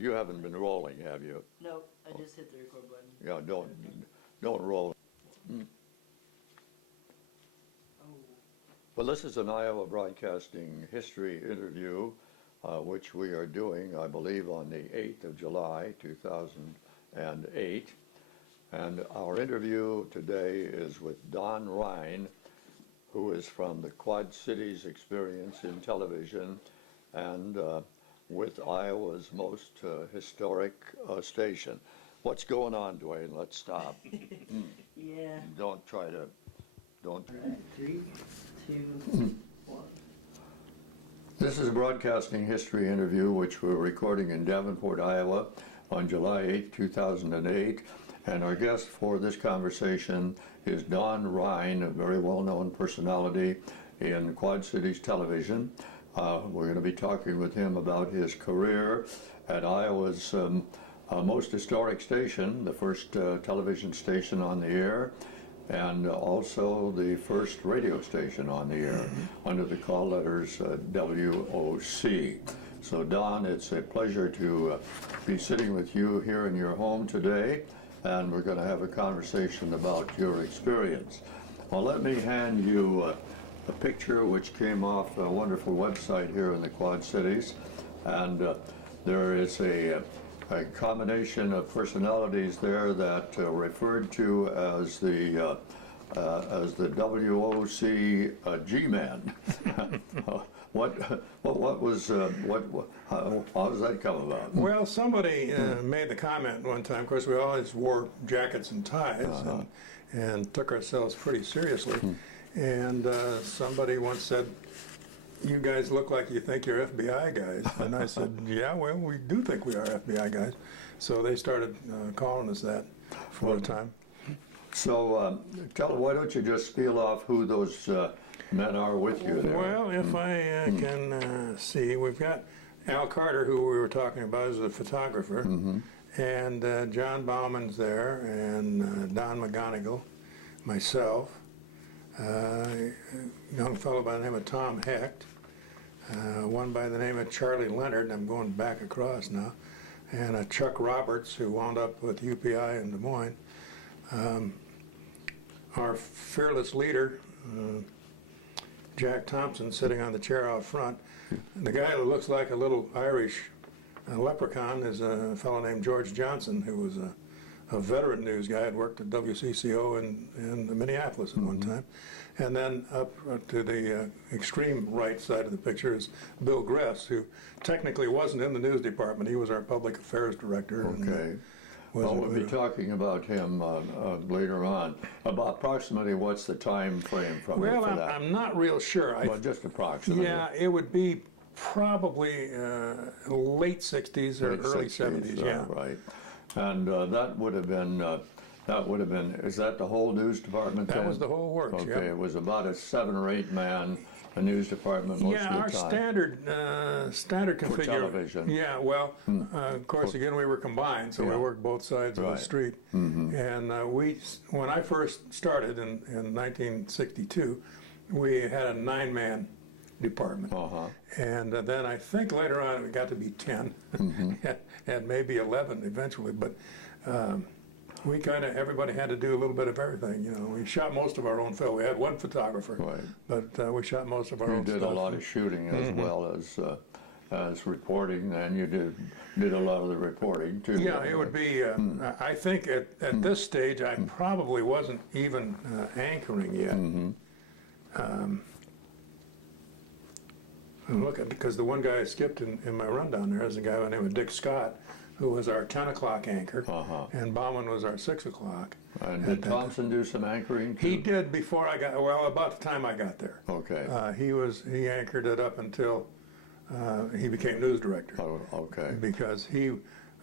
You haven't been rolling, have you? No, I just hit the record button. Yeah, don't roll. Oh. Well, this is an Iowa Broadcasting History interview, which we are doing, I believe, on the 8th of July, 2008. And our interview today is with Don Rhyne, who is from the Quad Cities experience in television and with Iowa's most historic station. What's going on, Dwayne? Let's stop. Yeah. Don't. All right, 3, 2, 1. This is a broadcasting history interview which we're recording in Davenport, Iowa on July 8, 2008. And our guest for this conversation is Don Rhyne, a very well-known personality in Quad Cities television. We're going to be talking with him about his career at Iowa's most historic station, the first television station on the air, and also the first radio station on the air under the call letters WOC. So Don, it's a pleasure to be sitting with you here in your home today, and we're going to have a conversation about your experience. Well, let me hand you a picture which came off a wonderful website here in the Quad Cities, and there is a combination of personalities there that referred to as the WOC G-Man. How does that come about? Well, somebody made the comment one time. Of course, we always wore jackets and ties and took ourselves pretty seriously. And somebody once said, "You guys look like you think you're FBI guys." And I said, "Yeah, well, we do think we are FBI guys." So they started calling us that for a time. So why don't you just spiel off who those men are with you there? Well, if I can see, we've got Al Carter, who we were talking about, is a photographer, and John Bauman's there, and Don McGonigal, myself, a young fellow by the name of Tom Hecht, one by the name of Charlie Leonard, I'm going back across now, and Chuck Roberts, who wound up with UPI in Des Moines. Our fearless leader, Jack Thompson, sitting on the chair out front. And the guy who looks like a little Irish leprechaun is a fellow named George Johnson, who was a veteran news guy, had worked at WCCO in Minneapolis at one time. And then up to the extreme right side of the picture is Bill Gress, who technically wasn't in the news department. He was our public affairs director. Okay. Well, we'll be talking about him later on. About approximately what's the time frame from well, for that? I'm not real sure. Well, just approximately. Yeah, it would be probably late 60s or early 70s. Yeah, right. And that would have been. Is that the whole news department? That was the whole works. Okay, yeah. It was about a 7 or 8 man news department most of the time. Yeah, our standard configuration. For television. Yeah, well, of course, again, we were combined, so we worked both sides of the street. And when I first started in 1962, we had a 9-man department. And then I think later on it got to be 10, and maybe 11 eventually. But we everybody had to do a little bit of everything. You know, we shot most of our own film. We had one photographer, but we shot most of our own stuff. You did a lot of shooting as well as reporting, and you did a lot of the reporting too. Yeah, it would be. I think at this stage, I probably wasn't even anchoring yet. Look, because the one guy I skipped in my rundown there is a guy by the name of Dick Scott, who was our 10 o'clock anchor, and Bauman was our 6 o'clock. And did Thompson do some anchoring too? He did before I got, well, about the time I got there. Okay. He anchored it up until he became news director. Oh, okay. Because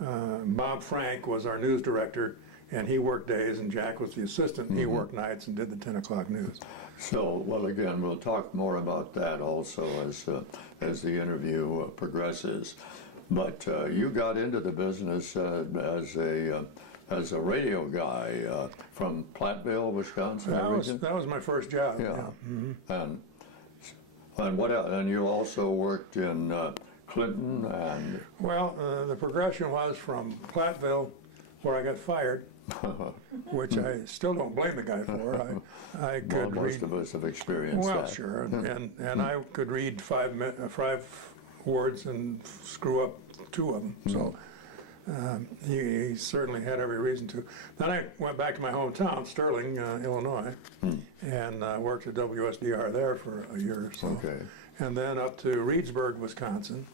Bob Frank was our news director, and he worked days, and Jack was the assistant, and he worked nights and did the 10 o'clock news. So, well, again, we'll talk more about that also as the interview progresses. But you got into the business as a radio guy from Platteville, Wisconsin. That was my first job. Yeah. And what else? And you also worked in Clinton and Well, the progression was from Platteville, where I got fired, which I still don't blame the guy for. I well, could most read. of us have experienced Well, that. sure, and I could read five words and screw up two of them. So he certainly had every reason to. Then I went back to my hometown, Sterling, Illinois, and worked at WSDR there for a year or so. Okay. And then up to Reedsburg, Wisconsin,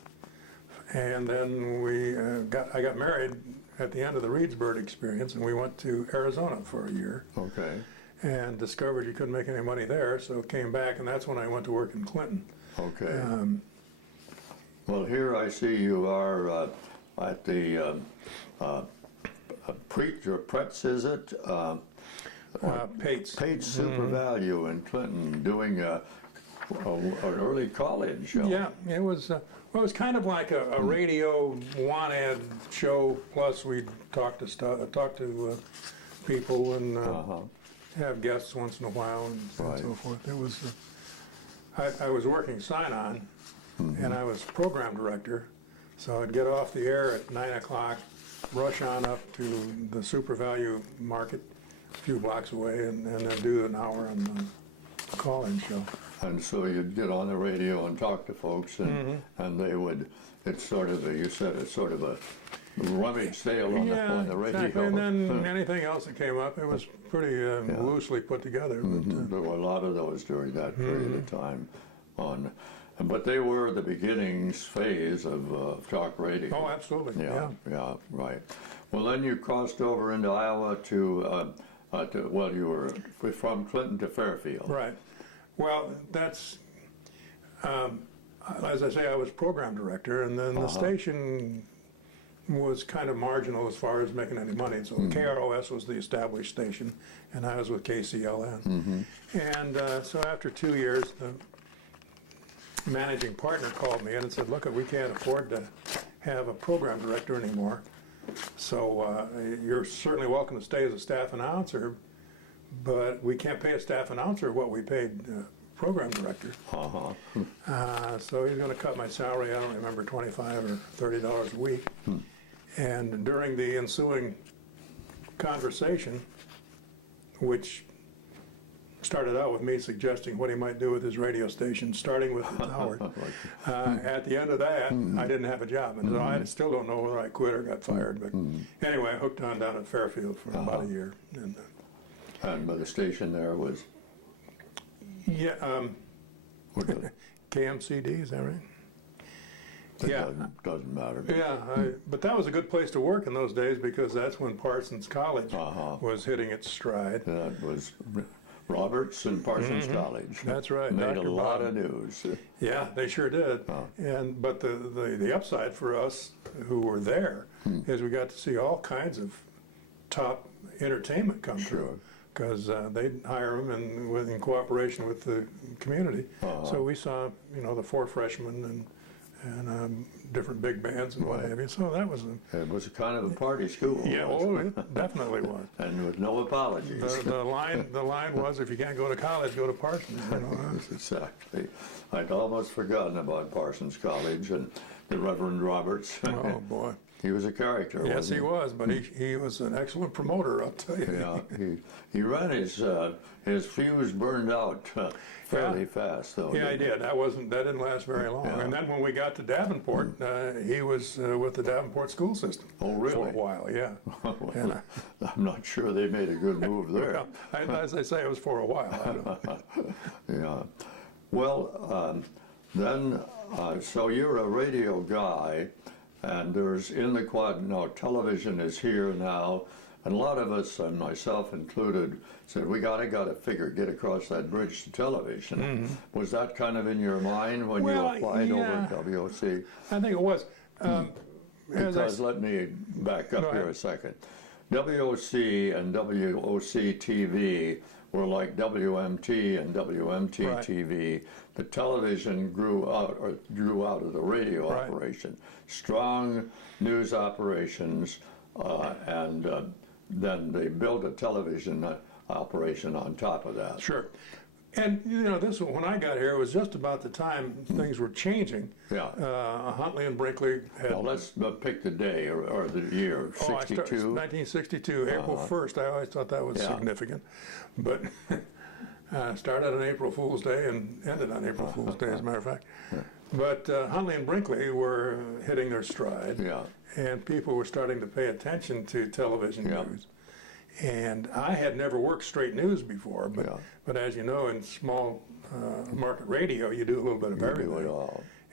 and then I got married at the end of the Reedsburg experience, and we went to Arizona for a year. Okay. And discovered you couldn't make any money there, so came back, and that's when I went to work in Clinton. Okay. Well, here I see you are at the Preach or Pretz, is it? Pates. Paid Super Value in Clinton, doing an early college. Yeah, it was. Well, it was kind of like a radio want-ad show. Plus, we'd talk to people and have guests once in a while and Right. so forth. It was. I was working sign-on, and I was program director, so I'd get off the air at 9 o'clock, rush on up to the Super Value Market, a few blocks away, and then do an hour on the call-in show. And so you'd get on the radio and talk to folks, and they would. It's sort of you said it's sort of a rummage sale on the radio. Exactly. And then anything else that came up, it was pretty loosely put together. But, There were a lot of those during that period of time, but they were the beginnings phase of talk radio. oh, absolutely. Yeah, right. Well, then you crossed over into Iowa to you were from Clinton to Fairfield. Right. Well, that's, as I say, I was program director, and then the station was kind of marginal as far as making any money. So KROS was the established station, and I was with KCLN. And so after 2 years, the managing partner called me in and said, look, we can't afford to have a program director anymore. So you're certainly welcome to stay as a staff announcer, but we can't pay a staff announcer what we paid program director. So he's going to cut my salary, I don't remember, $25 or $30 a week. And during the ensuing conversation, which started out with me suggesting what he might do with his radio station, starting with the tower. At the end of that, I didn't have a job, and so I still don't know whether I quit or got fired. But anyway, I hooked on down at Fairfield for about a year. And the station there was KMCD, is that right? it Yeah. doesn't matter. Yeah, but that was a good place to work in those days because that's when Parsons College was hitting its stride. That was Roberts and Parsons College. That's right, Made Dr. a lot Bob. of news. Yeah, they sure did. But the upside for us who were there is we got to see all kinds of top entertainment come through because they'd hire them in cooperation with the community. So we saw the Four Freshmen and different big bands and what have you. So that was It was a kind of a party school. it definitely was. And with no apologies. The line was, if you can't go to college, go to Parsons. Exactly. I'd almost forgotten about Parsons College and the Reverend Roberts. Oh boy. He was a character. Yes, wasn't he was, but he was an excellent promoter, I'll tell you. Yeah, he ran his fuse burned out fairly fast, though. Yeah, I did. That didn't last very long. Yeah. And then when we got to Davenport, he was with the Davenport school system. Oh, really? For a while, yeah. And, I'm not sure they made a good move there. well, as they say, it was for a while. I don't Yeah. Well, then, so you're a radio guy, and there's in the quad now. Television is here now, and a lot of us, and myself included, said we gotta get across that bridge to television. Was that kind of in your mind when you applied over at WOC? I think it was. Because let me back up here a second. WOC and WOC TV were like WMT and WMT Right. TV. The television grew out of the radio Right. operation. Strong news operations, and then they built a television operation on top of that. Sure. And this when I got here, it was just about the time things were changing. Yeah. Huntley and Brinkley had. Well, let's pick the day or the year, Oh, I started 62. 1962, April 1st. I always thought that was significant, but started on April Fool's Day and ended on April Fool's Day, as a matter of fact. But Huntley and Brinkley were hitting their stride, and people were starting to pay attention to television news. And I had never worked straight news before, but as you know, in small market radio, you do a little bit of everything.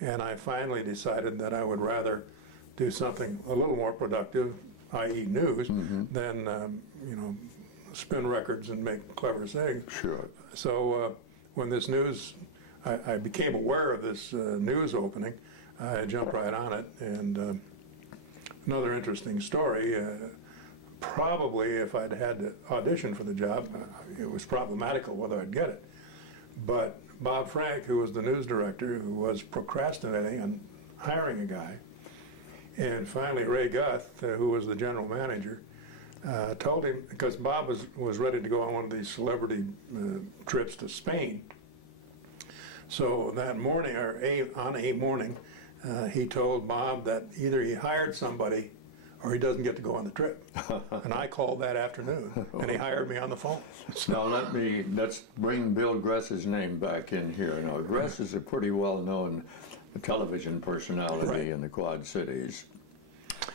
And I finally decided that I would rather do something a little more productive, i.e. news, than spin records and make clever things. Sure. So when this news, I became aware of this news opening, I jumped right on it. And another interesting story. Probably if I'd had to audition for the job, it was problematical whether I'd get it. But Bob Frank, who was the news director, who was procrastinating on hiring a guy, and finally Ray Guth, who was the general manager, told him, because Bob was ready to go on one of these celebrity trips to Spain. So that morning, on a morning, he told Bob that either he hired somebody or he doesn't get to go on the trip. And I called that afternoon, and he hired me on the phone. Now let's bring Bill Gress's name back in here. Now Gress is a pretty well-known television personality in the Quad Cities.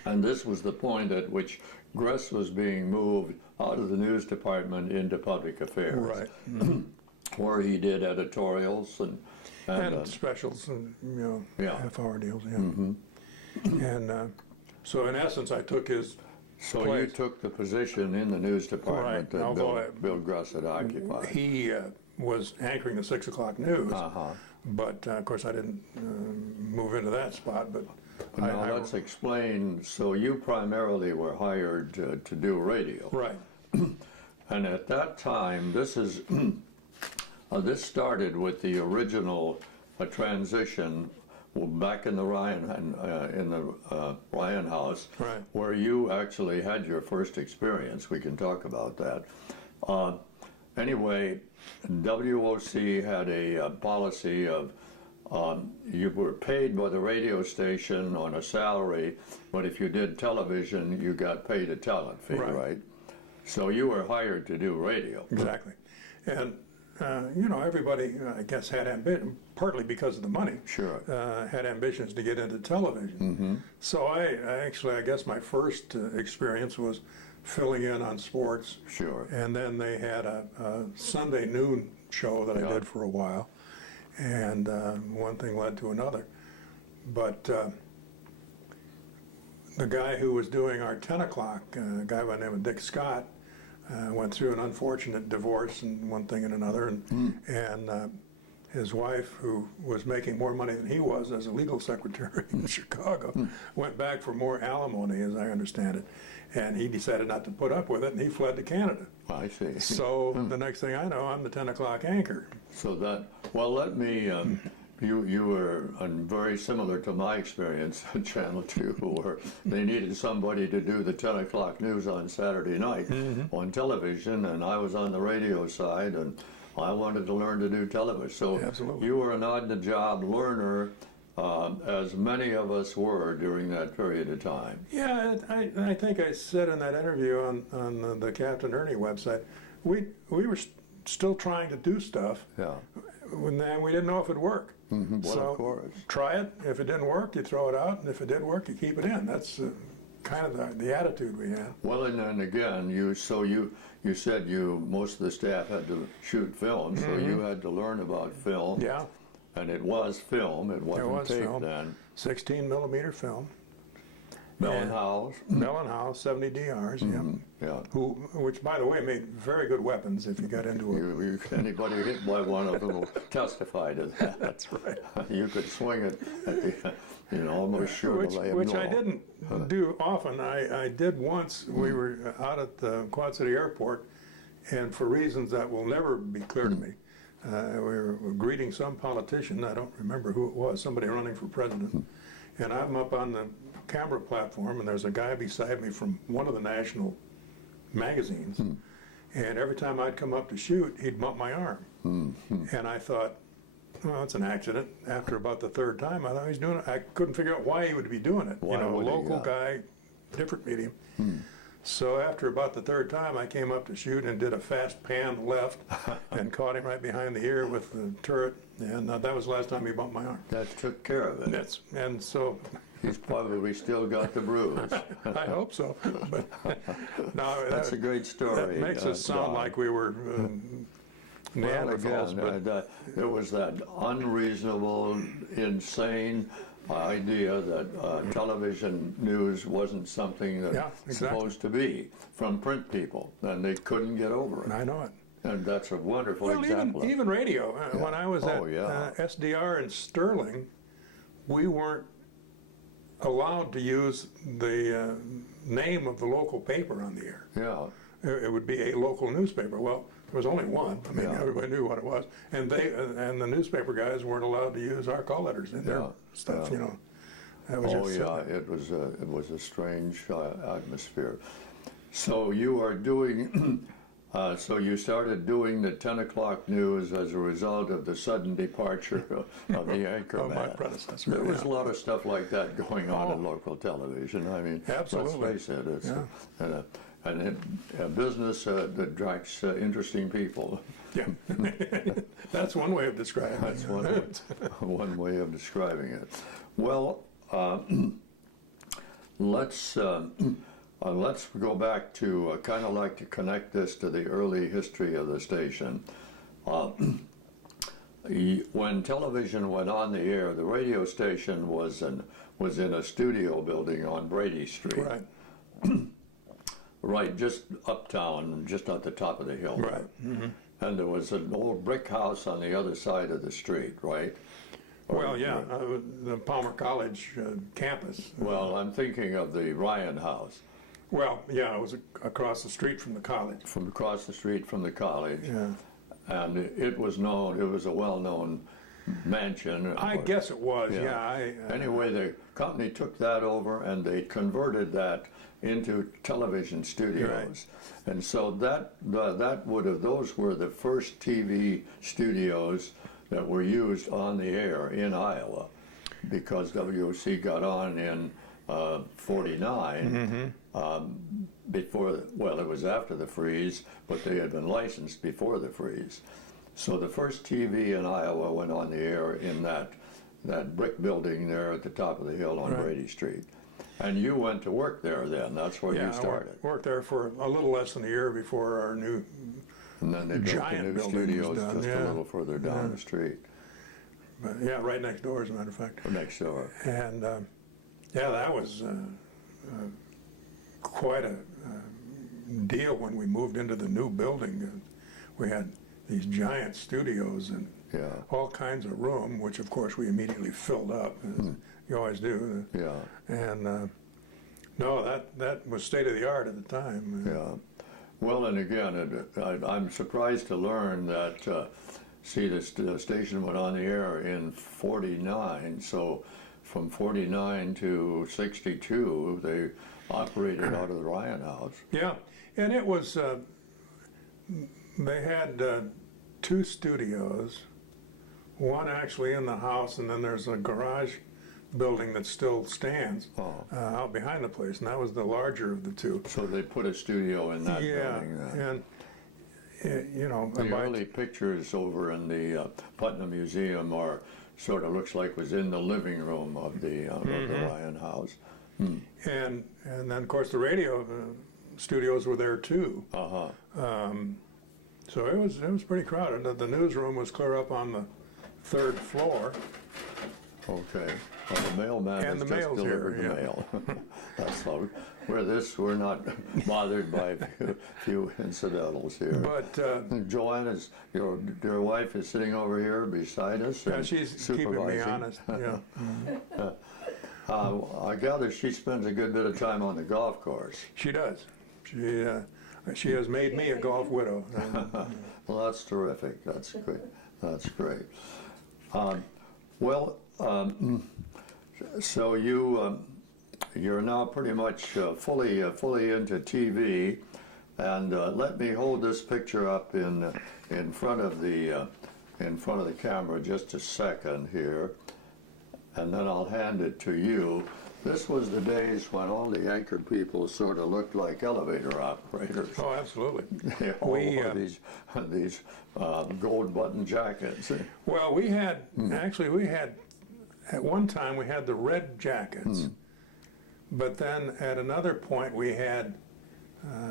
And this was the point at which Gress was being moved out of the news department into public affairs. Right. Where he did editorials and specials and half-hour deals. And so in essence, I took his place. You took the position in the news department that Bill Gress had occupied. He was anchoring the 6 o'clock news, but of course I didn't move into that spot. But now let's explain. So you primarily were hired to do radio, right? And at that time, this started with the original transition back in the Rhyne Rhyne house, where you actually had your first experience. We can talk about that. Anyway, WOC had a policy of you were paid by the radio station on a salary, but if you did television, you got paid a talent fee, right? So you were hired to do radio. Exactly. And everybody, I guess, had ambition, partly because of the money. Sure. Had ambitions to get into television. So I guess my first experience was filling in on sports. Sure. And then they had a Sunday noon show that I did for a while. And one thing led to another. But the guy who was doing our 10 o'clock, a guy by the name of Dick Scott, went through an unfortunate divorce and one thing and another, and his wife, who was making more money than he was as a legal secretary in Chicago, went back for more alimony, as I understand it, and he decided not to put up with it, and he fled to Canada. I see. So the next thing I know, I'm the 10 o'clock anchor. So let me. You were very similar to my experience at Channel 2, where they needed somebody to do the 10 o'clock news on Saturday night on television, and I was on the radio side, and I wanted to learn to do television. So you were an on-the-job learner, as many of us were during that period of time. Yeah, I think I said in that interview on the Captain Ernie website, we were still trying to do stuff. Yeah. And we didn't know if it'd work. Well, so of course. Try it. If it didn't work, you throw it out, and if it did work, you keep it in. That's kind of the attitude we had. Well, and then again, you said most of the staff had to shoot film, so you had to learn about film. Yeah. And it was film. It wasn't tape film. then. 16 millimeter film. Bell and Howell. Bell and Howell, 70 DRs. Yeah. Which, by the way, made very good weapons if you got into it. Anybody hit by one of them will testify to that. That's right. You could swing it at the, almost sure to lay them Which low. I didn't do often. I did once. We were out at the Quad City Airport, and for reasons that will never be clear to me, we were greeting some politician. I don't remember who it was. Somebody running for president. And I'm up on the camera platform, and there's a guy beside me from one of the national magazines. And every time I'd come up to shoot, he'd bump my arm. And I thought, well, it's an accident. After about the third time, I thought he was doing it. I couldn't figure out why he would be doing it. Why a would he? local Yeah. guy, different medium. So after about the third time, I came up to shoot and did a fast pan left and caught him right behind the ear with the turret. And that was the last time he bumped my arm. That took care of it. And so He's probably still got the bruise. I hope so. But no, That's a great story. that makes us sound Don. like we were Well, Neanderthals. again, But there was that unreasonable, insane idea that television news wasn't something that Yeah, it's exactly. supposed to be from print people, and they couldn't get over it. I know it. And that's a wonderful Well, example. of it. even radio. When I was Oh, at yeah. SDR in Sterling, we weren't allowed to use the name of the local paper on the air. Yeah, It would be a local newspaper. Well, there was only one. I mean, Yeah. everybody knew what it was, and the newspaper guys weren't allowed to use our call letters in their Yeah, stuff. yeah. You know, that was oh just yeah, it was a strange atmosphere. So you are doing. So you started doing the 10 o'clock news as a result of the sudden departure of the anchorman. of my predecessor. There was yeah. a lot of stuff like that going on in Oh. local television. I mean, Absolutely. let's face it, it's Yeah. a business that attracts interesting people. Yeah, that's one way of describing That's it. one way of describing it. Well, let's go back to kind of like to connect this to the early history of the station. When television went on the air, the radio station was in a studio building on Brady Street. Right. Right, just uptown, just at the top of the hill. Right. And there was an old brick house on the other side of the street, right? Well, yeah, the Palmer College campus. Well, I'm thinking of the Rhyne house Well, yeah, it was across the street from the college. from across the street from the college. Yeah. And it was a well-known mansion. I guess it was. Yeah. Yeah. Anyway, the company took that over and they converted that into television studios. And so those were the first TV studios that were used on the air in Iowa, because WOC got on in 49. Before, well, it was after the freeze, but they had been licensed before the freeze. So the first TV in Iowa went on the air in that brick building there at the top of the hill on Right. Brady Street. And you went to work there then, that's where Yeah, you started. I worked there for a little less than a year before our new. And then they built the giant new building was studios done, just a yeah. little further down the street, But yeah, right next door, as a matter of fact. or next door. And yeah, that was quite a deal when we moved into the new building. We had these giant studios and Yeah, all kinds of room, which of course we immediately filled up, as you always do. yeah, And no, that was state of the art at the time. yeah. Well, and again, I'm surprised to learn that, the station went on the air in 49, so from 49 to 62, they operated out of the Ryan house. Yeah, and it was, they had two studios, one actually in the house, and then there's a garage building that still stands out behind the place, and that was the larger of the two. So they put a studio in that Yeah, building then. and you know, The and by- early pictures over in the Putnam Museum are sort of looks like was in the living room of the Ryan house. and then of course the radio studios were there too. Uh-huh. So it was pretty crowded. The newsroom was clear up on the third floor. Okay. Well, the mailman And has the just mail's delivered here, the yeah. mail. That's how we're not bothered by few incidentals here. But Joanna's, your dear wife, is sitting over here beside us. yeah, and she's keeping me supervising. honest. Yeah, I gather she spends a good bit of time on the golf course. she does. She has made me a golf widow. Well, that's terrific. That's great. That's great. So you're now pretty much fully into TV, And let me hold this picture up in front of the camera just a second here, and then I'll hand it to you. This was the days when all the anchor people sort of looked like elevator operators. Oh, absolutely. They all wore these gold button jackets. Well, we had, at one time we had the red jackets, but then at another point we had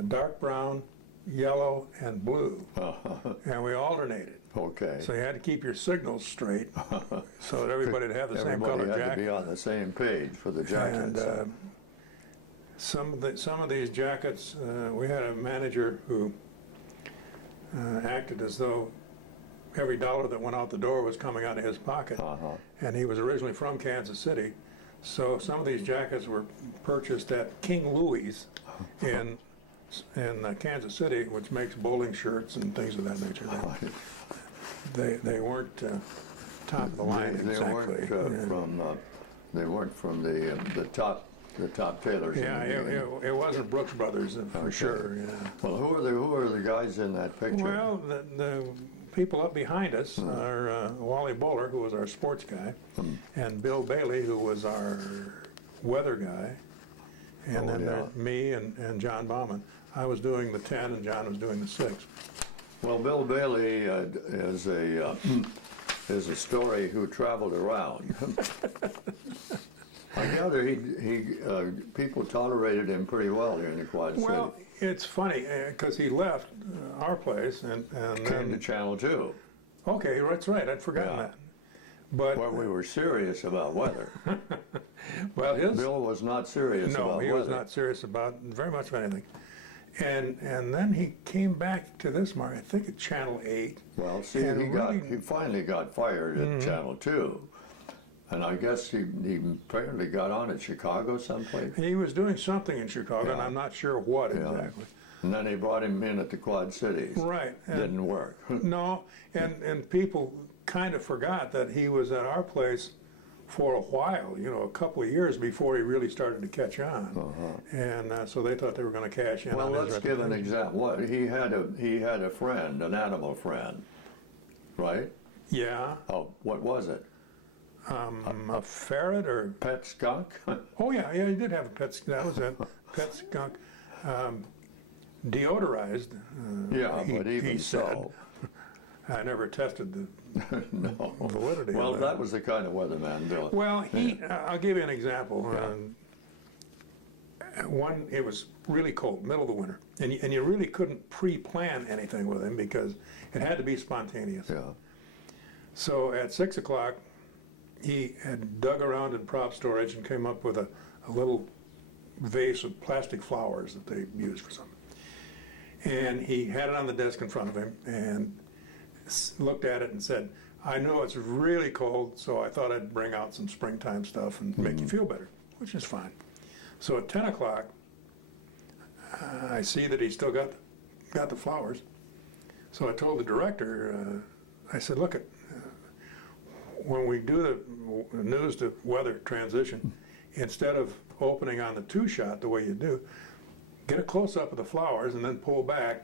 dark brown, yellow, and blue, and we alternated. Okay. So you had to keep your signals straight so that everybody would have the same color Everybody had jacket. to be on the same page for the jackets. And some of these jackets, we had a manager who acted as though every dollar that went out the door was coming out of his pocket. And he was originally from Kansas City, so some of these jackets were purchased at King Louie's in Kansas City, which makes bowling shirts and things of that nature. They weren't top of the line exactly. They weren't from the top tailors. Yeah, it wasn't Brooks Brothers for sure. Yeah. Well, who are the guys in that picture? Well, the people up behind us are Wally Bowler, who was our sports guy, and Bill Bailey, who was our weather guy, and then there's me and John Bauman. I was doing the 10 and John was doing the 6. Well, Bill Bailey is a story who traveled around. I gather he people tolerated him pretty well here in the Quad City. Well, it's funny because he left our place and Came then to Channel 2. Okay, that's right. I'd forgotten that. But where we were serious about weather. well, Bill was not serious about weather. No, he was not serious about very much of anything. And then he came back to this market, I think at Channel 8. Well, see, he finally got fired at Channel 2. And I guess he apparently got on at Chicago someplace. He was doing something in Chicago, and I'm not sure what exactly. And then they brought him in at the Quad Cities. Right. Didn't work. No, and people kind of forgot that he was at our place for a while, a couple of years before he really started to catch on. And so they thought they were going to cash in on his let's give an example. What he had a friend, an animal friend, right? Yeah. Oh, what was it? A ferret or pet skunk? Oh yeah, he did have a pet. That was it. Pet skunk, deodorized. But even he so, I never tested the validity. Well, of that was the kind of weatherman, Bill. Well, I'll give you an example. It was really cold, middle of the winter, and you really couldn't pre-plan anything with him because it had to be spontaneous. Yeah. So at 6 o'clock, he had dug around in prop storage and came up with a little vase of plastic flowers that they used for something. And he had it on the desk in front of him and looked at it and said, I know it's really cold, so I thought I'd bring out some springtime stuff and make you feel better, which is fine. So at 10 o'clock, I see that he still got the flowers. So I told the director, I said, look, when we do the news to weather transition, instead of opening on the 2-shot the way you do, get a close-up of the flowers and then pull back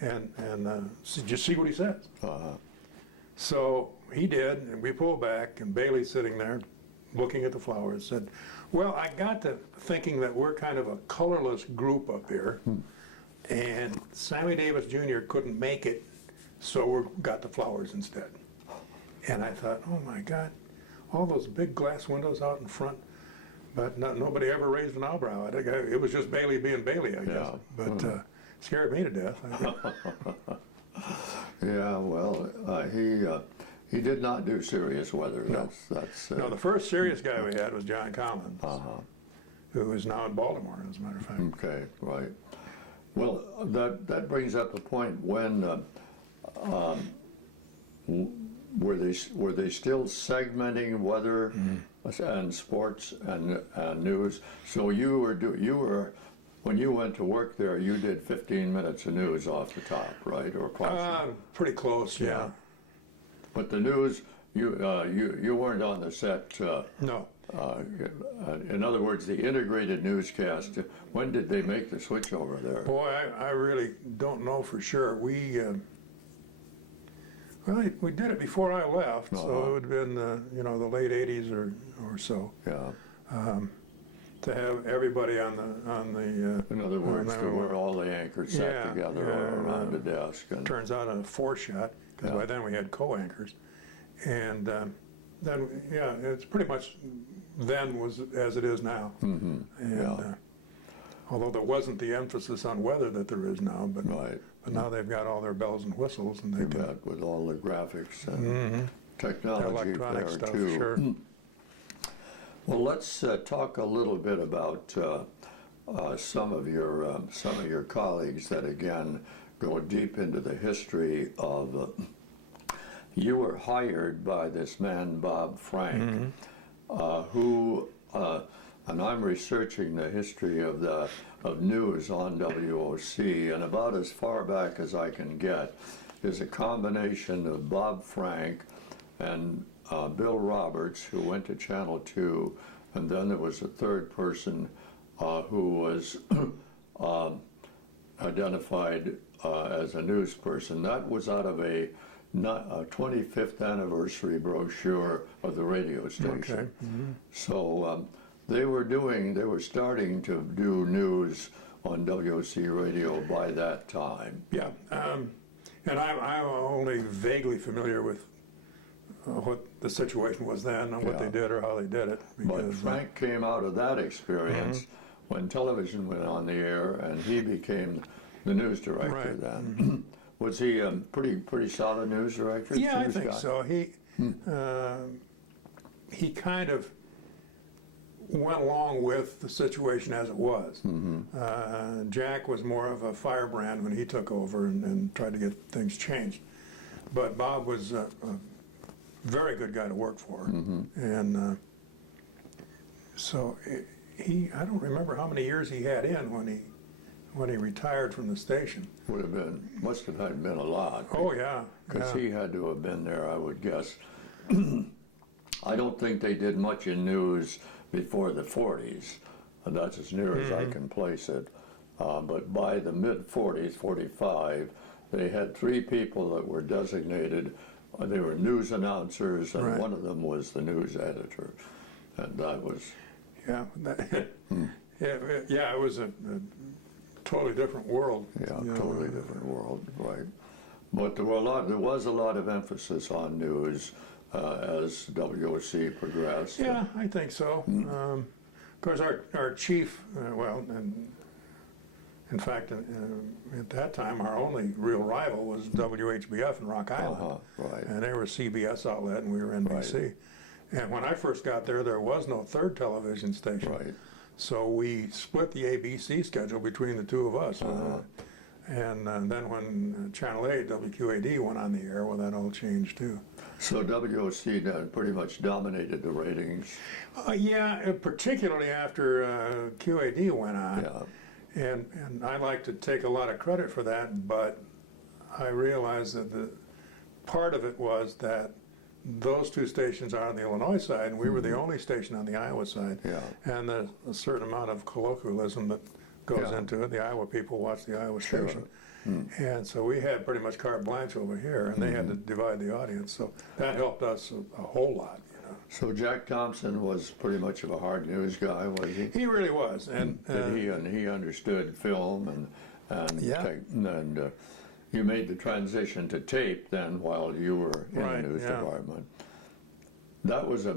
and just see what he says. So he did, and we pulled back, and Bailey's sitting there looking at the flowers, said, well, I got to thinking that we're kind of a colorless group up here, and Sammy Davis Jr. couldn't make it, so we got the flowers instead. And I thought, oh my God, all those big glass windows out in front, but nobody ever raised an eyebrow. I think it was just Bailey being Bailey, I guess. But scared me to death. Yeah, well, he did not do serious weather. No. No, the first serious guy we had was John Collins, who is now in Baltimore, as a matter of fact. Okay, right. Well, that brings up a point when were they still segmenting weather and sports and news? So you were when you went to work there, you did 15 minutes of news off the top, right, or approximately? Pretty close, yeah. But the news, you weren't on the set. No. In other words, the integrated newscast, when did they make the switch over there? Boy, I really don't know for sure. Well, we did it before I left, so it would have been the late '80s or so. Yeah. To have everybody on the. In other words, to where all the anchors sat together around the desk. And turns out on a 4-shot, because by then we had co-anchors, and then it's pretty much then was as it is now. Mm-hmm. And although there wasn't the emphasis on weather that there is now, but now they've got all their bells and whistles, and they can with all the graphics and technology electronic there stuff. too. Sure. Well, let's talk a little bit about some of your colleagues that again go deep into the history of. You were hired by this man Bob Frank, who, and I'm researching the history of news on WOC, and about as far back as I can get is a combination of Bob Frank and Bill Roberts, who went to Channel 2, and then there was a third person who was identified as a news person. That was out of a 25th anniversary brochure of the radio station. Okay. Mm-hmm. So they were starting to do news on WOC radio by that time. Yeah, and I'm only vaguely familiar with what the situation was then and what they did or how they did it. But Frank came out of that experience when television went on the air, and he became the news director then. Was he a pretty solid news director? Yeah, I think so. He kind of went along with the situation as it was. Jack was more of a firebrand when he took over and tried to get things changed. But Bob was a very good guy to work for. And so I don't remember how many years he had in when he retired from the station. Must have had been a lot. Oh, yeah. Because he had to have been there, I would guess. I don't think they did much in news before the 40s. And that's as near as I can place it. But by the mid-40s, 45, they had 3 people that were designated. They were news announcers, and one of them was the news editor. And that was... Yeah, it was a totally different world. Yeah, totally different world, right. But there was a lot of emphasis on news as WOC progressed. Yeah, I think so. Of course, our chief, and in fact, at that time, our only real rival was WHBF in Rock Island. Right. And they were a CBS outlet, and we were NBC. Right. And when I first got there was no third television station. Right. So we split the ABC schedule between the two of us. And then when Channel 8, WQAD, went on the air, well, that all changed too. So WOC pretty much dominated the ratings? Yeah, particularly after QAD went on. Yeah. And I like to take a lot of credit for that, but I realized that the part of it was that those two stations are on the Illinois side, and we were the only station on the Iowa side. Yeah. And there's a certain amount of colloquialism that goes into it. The Iowa people watch the Iowa station. And so we had pretty much carte blanche over here, and they had to divide the audience. So that helped us a whole lot. So Jack Thompson was pretty much of a hard news guy, was he? He really was. And he understood film and you made the transition to tape then while you were in the news department. That was a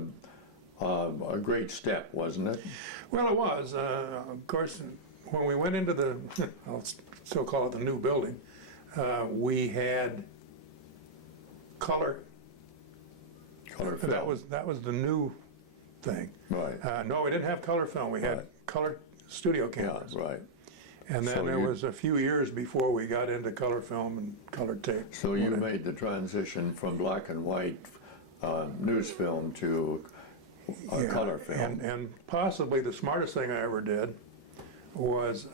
great step, wasn't it? Well, it was. Of course, when we went into the, I'll still call it the new building, we had color. Color film. That was the new thing. Right. No, we didn't have color film. We had color studio cameras. Yeah, right. And then there was a few years before we got into color film and color tape. So you made the transition from black and white news film to color film. And possibly the smartest thing I ever did was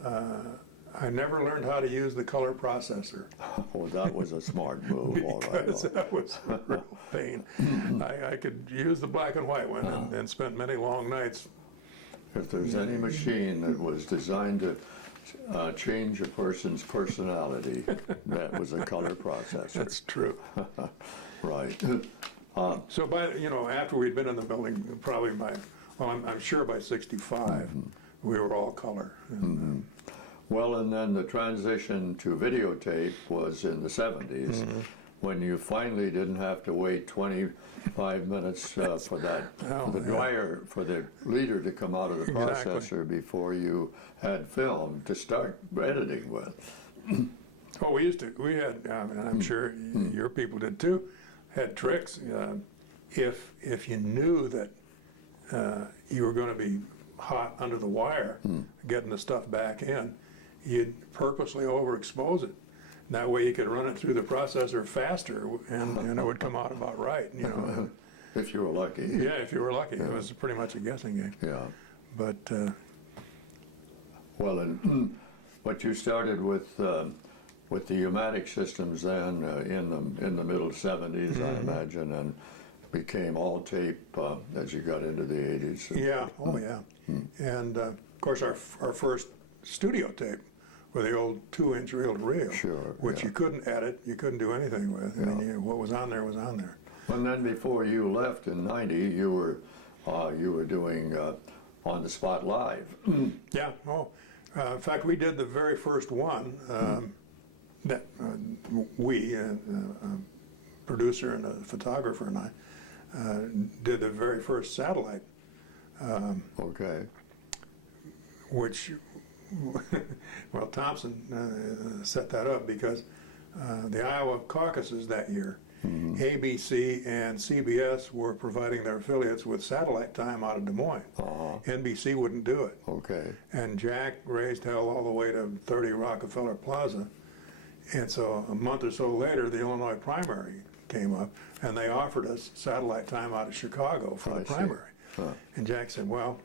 I never learned how to use the color processor. Oh, that was a smart move, all right. Because that was a real pain. I could use the black and white one and spent many long nights. If there's any machine that was designed to change a person's personality, that was a color processor. That's true. Right. So after we'd been in the building, probably I'm sure by 65, we were all color. And, Well, and then the transition to videotape was in the 70s, when you finally didn't have to wait 25 minutes for the leader to come out of the Exactly. processor before you had film to start editing with. Oh, we had, and I'm sure your people did too, had tricks. If you knew that you were going to be hot under the wire, getting the stuff back in, you'd purposely overexpose it. That way you could run it through the processor faster, and it would come out about right. If you were lucky. Yeah, if you were lucky. It was pretty much a guessing game. Yeah. But Well, and what you started with the pneumatic systems then in the middle 70s, I imagine, and became all tape as you got into the 80s. yeah, oh yeah. And of course our first studio tape with the old 2-inch reel-to-reel, Sure, which yeah. you couldn't edit, you couldn't do anything with. I mean, what was on there was on there. And then before you left in '90, you were doing On the Spot Live. Yeah. Oh, in fact, we did the very first one. That we, a producer and a photographer, and I did the very first satellite, Okay. which, well, Thompson set that up because the Iowa caucuses that year, ABC and CBS were providing their affiliates with satellite time out of Des Moines. NBC wouldn't do it. Okay. And Jack raised hell all the way to 30 Rockefeller Plaza. And so a month or so later, the Illinois primary came up, and they offered us satellite time out of Chicago for the see. primary. And Jack said, well,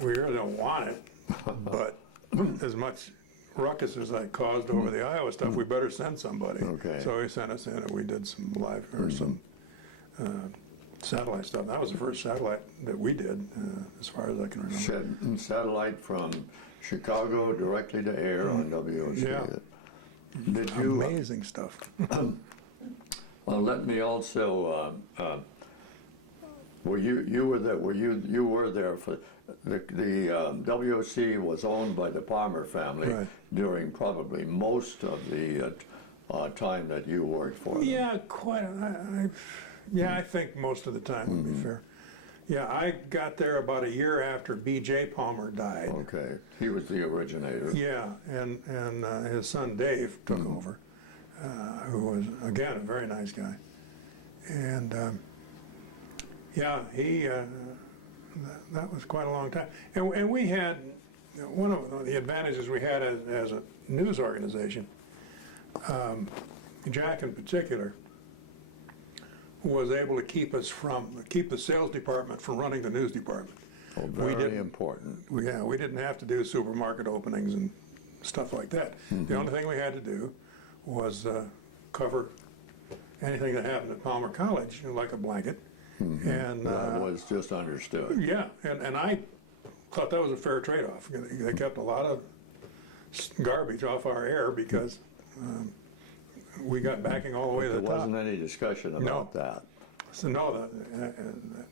we really don't want it, but as much ruckus as I caused over the Iowa stuff, we better send somebody. Okay. So he sent us in, and we did some live, or some satellite stuff. That was the first satellite that we did, as far as I can remember. Satellite from Chicago directly to air on WOC. Yeah. Did you? Amazing stuff. Well, let me also. You were there? You were there for the WOC was owned by the Palmer family Right. during probably most of the time that you worked for them. Yeah, quite. I think most of the time would be fair. Yeah, I got there about a year after B.J. Palmer died. Okay, he was the originator. Yeah, and his son Dave took over, who was again a very nice guy, and yeah, he that was quite a long time. And we had one of the advantages we had as a news organization. Jack in particular was able to keep the sales department from running the news department. Oh, very important. We didn't have to do supermarket openings and stuff like that. The only thing we had to do was cover anything that happened at Palmer College, like a blanket. And That was just understood. yeah, and I thought that was a fair trade-off. They kept a lot of garbage off our air because we got backing all the way to the There top. wasn't any discussion about that. So no,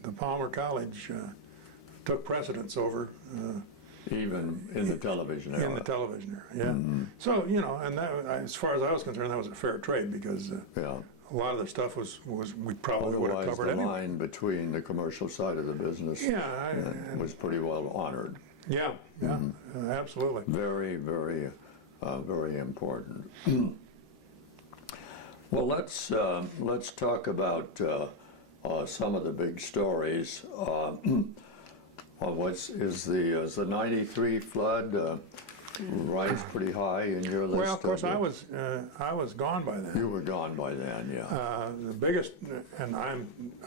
the Palmer College took precedence over Even in the television era. in the television era. Yeah. So and that, as far as I was concerned, that was a fair trade because Yeah. a lot of the stuff was we probably would have Otherwise, covered the anyway. line between the commercial side of the business was pretty well honored. Yeah, absolutely. Very, very, very important. Well, let's talk about some of the big stories. Is the '93 flood rise pretty high in your list? Well, of course, I was gone by then. You were gone by then, yeah. The biggest, and I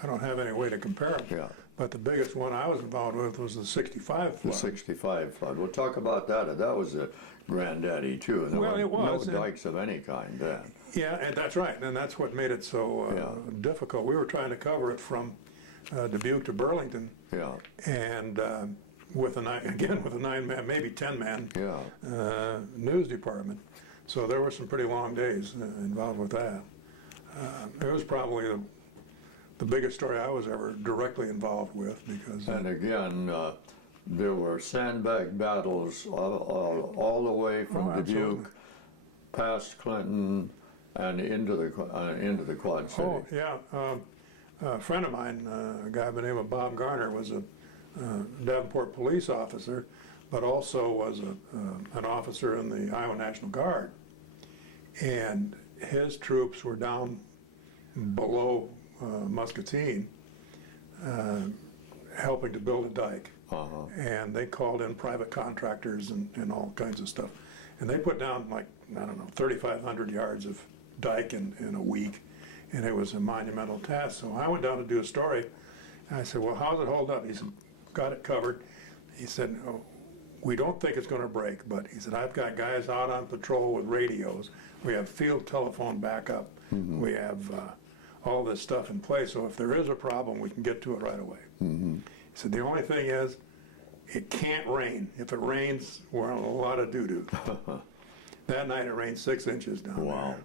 don't have any way to compare them. Yeah. But the biggest one I was involved with was the 65 The flood. 65 flood. We'll talk about that. That was a granddaddy too. There Well, were it was, no and- dikes of any kind then. Yeah, and that's right, and that's what made it so difficult. We were trying to cover it from Dubuque to Burlington, Yeah, and with a nine-man, maybe 10-man yeah. news department. So there were some pretty long days involved with that. It was probably the biggest story I was ever directly involved with because. And again, there were sandbag battles all the way from absolutely. Dubuque past Clinton and into the Quad Cities. Oh, yeah. A friend of mine, a guy by the name of Bob Garner, was a Davenport police officer, but also was an officer in the Iowa National Guard. And his troops were down below Muscatine helping to build a dike. Uh-huh. And they called in private contractors and all kinds of stuff. And they put down, like, I don't know, 3,500 yards of dike in a week, and it was a monumental task. So I went down to do a story, and I said, well, how's it hold up? He said, got it covered. He said, oh, we don't think it's going to break, but he said, I've got guys out on patrol with radios. We have field telephone backup. Mm-hmm. We have all this stuff in place, so if there is a problem, we can get to it right away. Mm-hmm. He said, the only thing is, it can't rain. If it rains, we're on a lot of doo-doo. That night it rained 6 inches down Wow.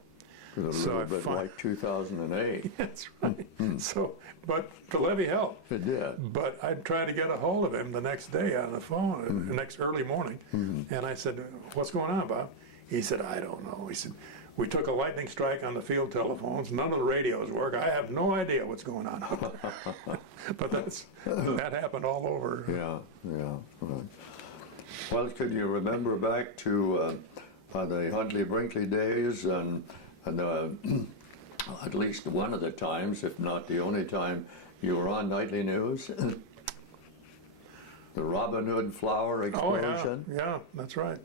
there. It was a little bit like 2008. That's right. So, but the levee helped. It did. But I tried to get a hold of him the next day on the phone, the next early morning, and I said, what's going on, Bob? He said, I don't know. He said, we took a lightning strike on the field telephones. None of the radios work. I have no idea what's going on out there. But that happened all over. Yeah, yeah. Right. Well, could you remember back to the Huntley-Brinkley days and at least one of the times, if not the only time, you were on nightly news? The Robin Hood flower explosion? Oh, yeah, that's right.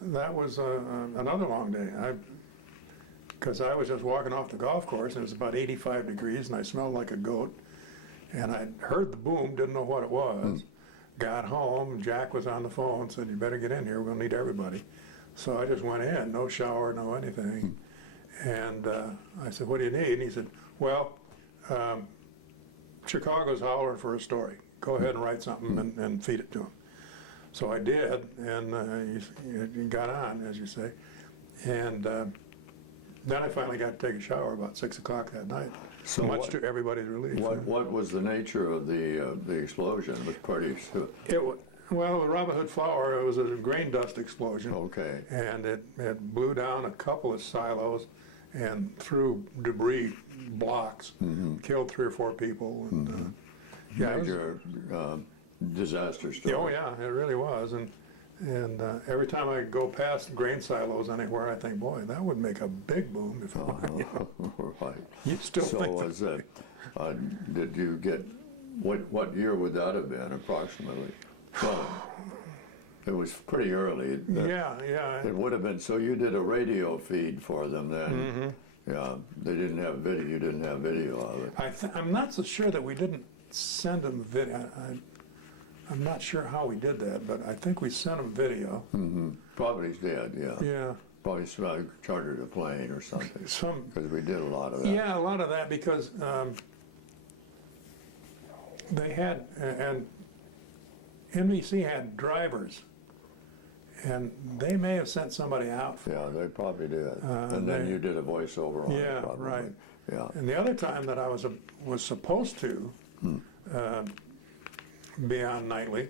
That was another long day. Because I was just walking off the golf course, and it was about 85 degrees, and I smelled like a goat. And I heard the boom, didn't know what it was. Got home, Jack was on the phone, said, you better get in here, we're going to need everybody. So I just went in, no shower, no anything. And I said, what do you need? And he said, well, Chicago's hollering for a story. Go ahead and write something and feed it to him. So I did, and you got on, as you say. And then I finally got to take a shower about 6 o'clock that night, much to everybody's relief. What was the nature of the explosion? It was pretty... Well, the Robin Hood flower, it was a grain dust explosion. Okay. And it blew down a couple of silos and threw debris blocks, killed 3 or 4 people. And, Major disaster story. Oh yeah, it really was. And every time I go past grain silos anywhere, I think, boy, that would make a big boom if it were. Right. You still So think was did you get, what year would that have been approximately? Well, it was pretty early. Yeah. It would have been, so you did a radio feed for them then. Yeah, they didn't have video, you didn't have video of it. I'm not so sure that we didn't send them video. I'm not sure how we did that, but I think we sent them video. Probably did, yeah. Yeah. Probably chartered a plane or something, because we did a lot of that. Yeah, a lot of that because they had, and NBC had drivers, and they may have sent somebody out. Yeah, they probably did. And then you did a voiceover on it, Yeah, probably. right. Yeah. And the other time that I was supposed to be on nightly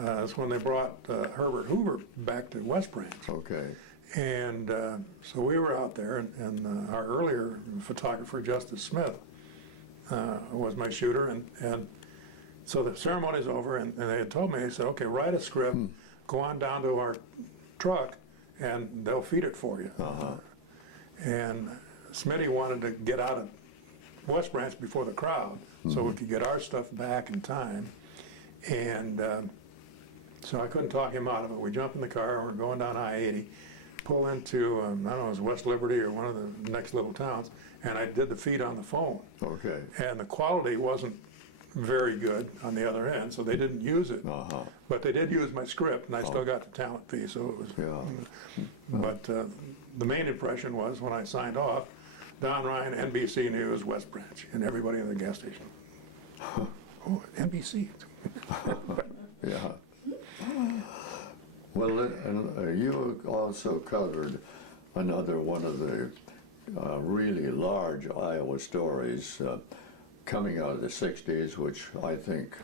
is when they brought Herbert Hoover back to West Branch. Okay. And so we were out there, and our earlier photographer, Justice Smith, was my shooter. And so the ceremony's over, and they had told me, they said, okay, write a script, go on down to our truck, and they'll feed it for you. And Smitty wanted to get out of West Branch before the crowd, so we could get our stuff back in time. And so I couldn't talk him out of it. We jump in the car, and we're going down I-80, pull into, I don't know, it was West Liberty or one of the next little towns, and I did the feed on the phone. Okay. And the quality wasn't very good on the other end, so they didn't use it. Uh-huh. But they did use my script, and I still got the talent fee, so it was. Yeah. But the main impression was when I signed off, Don Rhyne, NBC News, West Branch, and everybody in the gas station. Oh, NBC. Yeah. Well, you also covered another one of the really large Iowa stories coming out of the 60s, which I think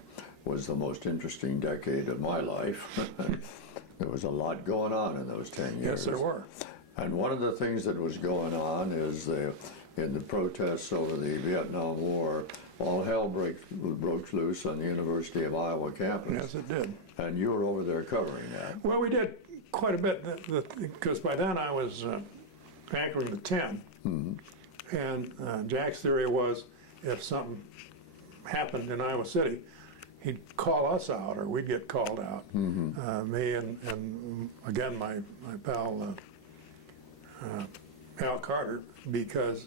was the most interesting decade of my life. There was a lot going on in those 10 years. Yes, there were. And one of the things that was going on is in the protests over the Vietnam War, all hell broke loose on the University of Iowa campus. Yes, it did. And you were over there covering that. Well, we did quite a bit, because by then I was anchoring the 10. Mm-hmm. And Jack's theory was if something happened in Iowa City, he'd call us out, or we'd get called out. Mm-hmm. Me and again, my pal Al Carter, because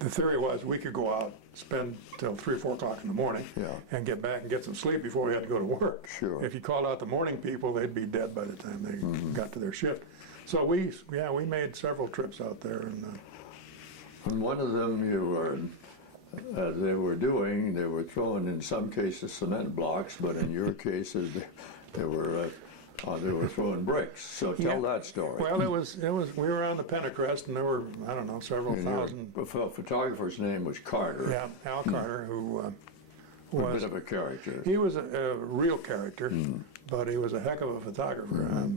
the theory was we could go out, spend till 3 or 4 o'clock in the morning, Yeah. and get back and get some sleep before we had to go to work. Sure. If you called out the morning people, they'd be dead by the time they got to their shift. So we made several trips out there, And one of them they were throwing in some cases cement blocks, but in your cases they were throwing bricks. So tell that story. well, it was we were on the Pentecrest, and there were, I don't know, several And thousand. your photographer's name was Carter. Yeah, Al Carter, who A was bit of a character. he was a real character, but he was a heck of a photographer.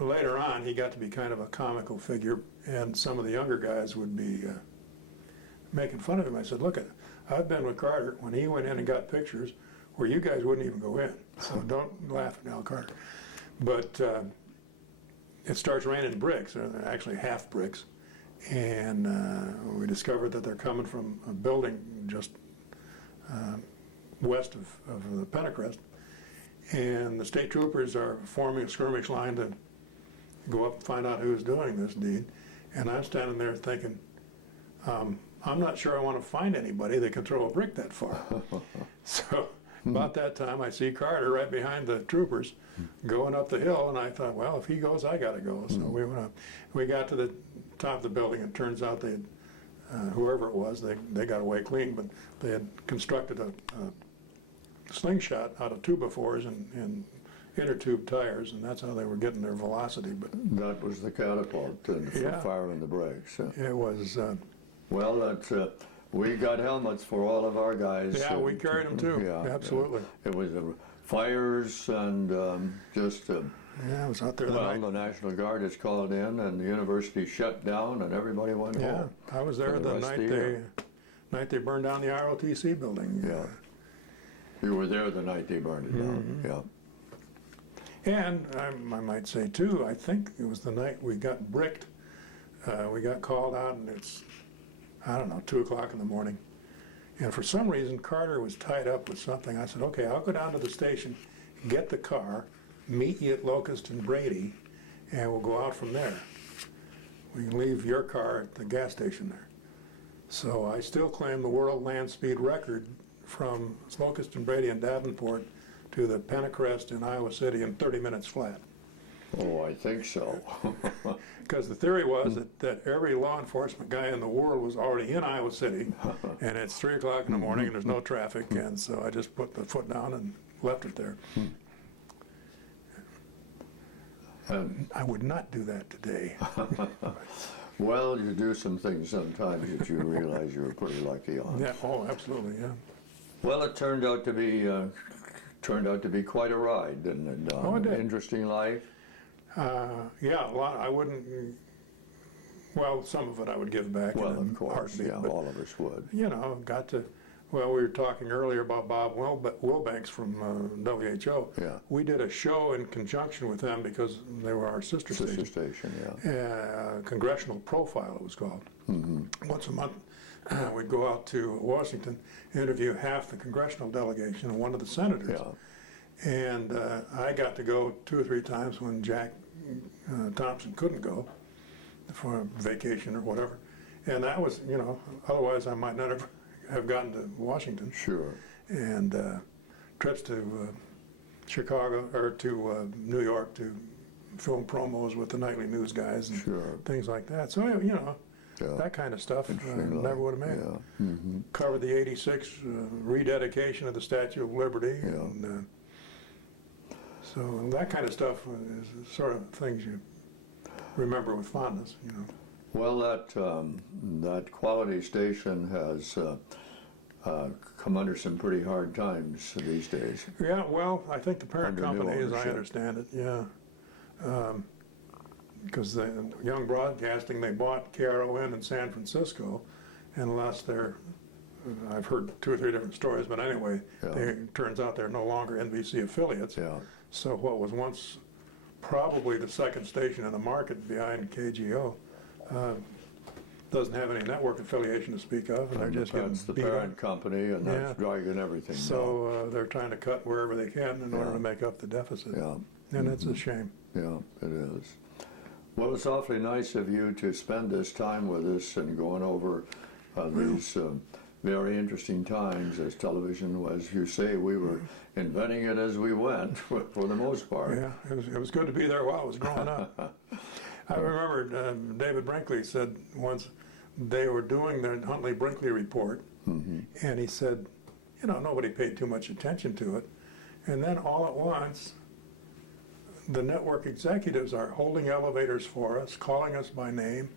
Later on, he got to be kind of a comical figure, and some of the younger guys would be making fun of him. I said, look, I've been with Carter when he went in and got pictures where you guys wouldn't even go in, so don't laugh at Al Carter. But it starts raining bricks, actually half bricks, and we discovered that they're coming from a building just west of the Pentecrest, and the state troopers are forming a skirmish line to go up and find out who's doing this deed. And I'm standing there thinking, I'm not sure I want to find anybody that can throw a brick that far. So about that time, I see Carter right behind the troopers going up the hill, and I thought, well, if he goes, I got to go. So we went up. We got to the top of the building, and it turns out they, whoever it was, they got away clean, but they had constructed a slingshot out of 2x4s and inner tube tires, and that's how they were getting their velocity. But That was the catapult for firing the brakes. it was. Well, we got helmets for all of our guys. Yeah, we carried them too. Yeah, Absolutely. It was fires and just. Yeah, I was out there that Well, night. the National Guard is called in, and the university shut down, and everybody went Yeah, home. I was there for the the rest of night the year. they burned down the ROTC building. Yeah. You were there the night they burned it down. Yeah. And I might say too, I think it was the night we got bricked. We got called out, and it's, I don't know, 2 o'clock in the morning. And for some reason, Carter was tied up with something. I said, okay, I'll go down to the station, get the car, meet you at Locust and Brady, and we'll go out from there. We can leave your car at the gas station there. So I still claim the world land speed record from Locust and Brady and Davenport to the Pentecrest in Iowa City in 30 minutes flat. Oh, I think so. Because the theory was that every law enforcement guy in the world was already in Iowa City, and it's 3 o'clock in the morning and there's no traffic, and so I just put the foot down and left it there. I would not do that today. Well, you do some things sometimes that you realize you were pretty lucky on. Yeah, oh, absolutely, yeah. Well, it turned out to be quite a ride, didn't it, Don? Oh, it did. Interesting life. Yeah, a lot. I wouldn't. Well, some of it I would give back. Well, in a of course, heartbeat, yeah, but, all of us would. you know, got to. Well, we were talking earlier about Bob Wilbanks from WHO. Yeah. We did a show in conjunction with them because they were our sister Sister station. station, yeah. Congressional Profile, it was called. Mm-hmm. Once a month, we'd go out to Washington, interview half the congressional delegation and one of the senators. Yeah. And I got to go 2 or 3 times when Jack Thompson couldn't go for vacation or whatever. And that was, you know, otherwise I might not have have gotten to Washington. Sure. And trips to Chicago or to New York to film promos with the nightly news guys and Sure. things like that. So, you know, Yeah. that kind of stuff Interesting never life. would have made it. Yeah. Mm-hmm. Covered the '86 rededication of the Statue of Liberty. Yeah. And, so that kind of stuff is sort of things you remember with fondness, you know. Well, that quality station has come under some pretty hard times these days. Yeah, well, I think the parent Under new company, as I ownership. understand it, yeah. Because the Young Broadcasting, they bought KRON in San Francisco, and unless they're, I've heard 2 or 3 different stories, but anyway, Yeah. it turns out they're no longer NBC affiliates. Yeah. So what was once probably the second station in the market behind KGO doesn't have any network affiliation to speak of, and they're just getting That's the beat up. parent company, and that's Yeah. dragging everything down. So they're trying to cut wherever they can in order Yeah. to make up the deficit. Yeah. And it's a shame. Yeah, it is. Well, it's awfully nice of you to spend this time with us and going over these very interesting times as television. As you say, we were inventing it as we went for the most part. Yeah, it was good to be there while I was growing up. I remember David Brinkley said once they were doing the Huntley-Brinkley report, and he said, you know, nobody paid too much attention to it. And then all at once, the network executives are holding elevators for us, calling us by name,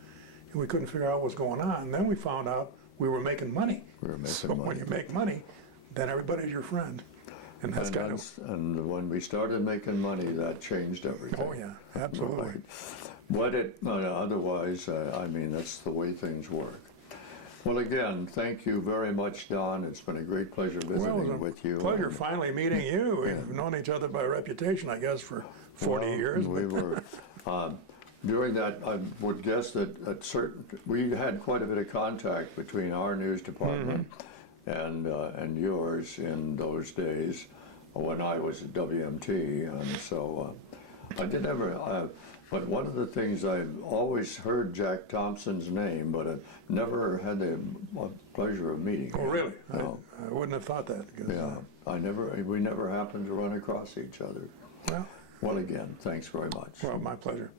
and we couldn't figure out what was going on. And then we found out we were making money. We were making so money. when you make money, then everybody's your friend. And that's kind of, And when we started making money, that changed everything. oh yeah, absolutely. Right. But otherwise, I mean, that's the way things work. Well, again, thank you very much, Don. It's been a great pleasure visiting Well, it was a with you. pleasure And, finally meeting you. We've known each other by reputation, I guess, for 40 well, years. We but- were during that. I would guess that we had quite a bit of contact between our news department and yours in those days when I was at WMT, and so I did never. But one of the things I've always heard Jack Thompson's name, but I've never had the pleasure of meeting him. Oh, really? No. I wouldn't have thought that. Because, Yeah, we never happened to run across each other. well, Well, again, thanks very much. well, my pleasure.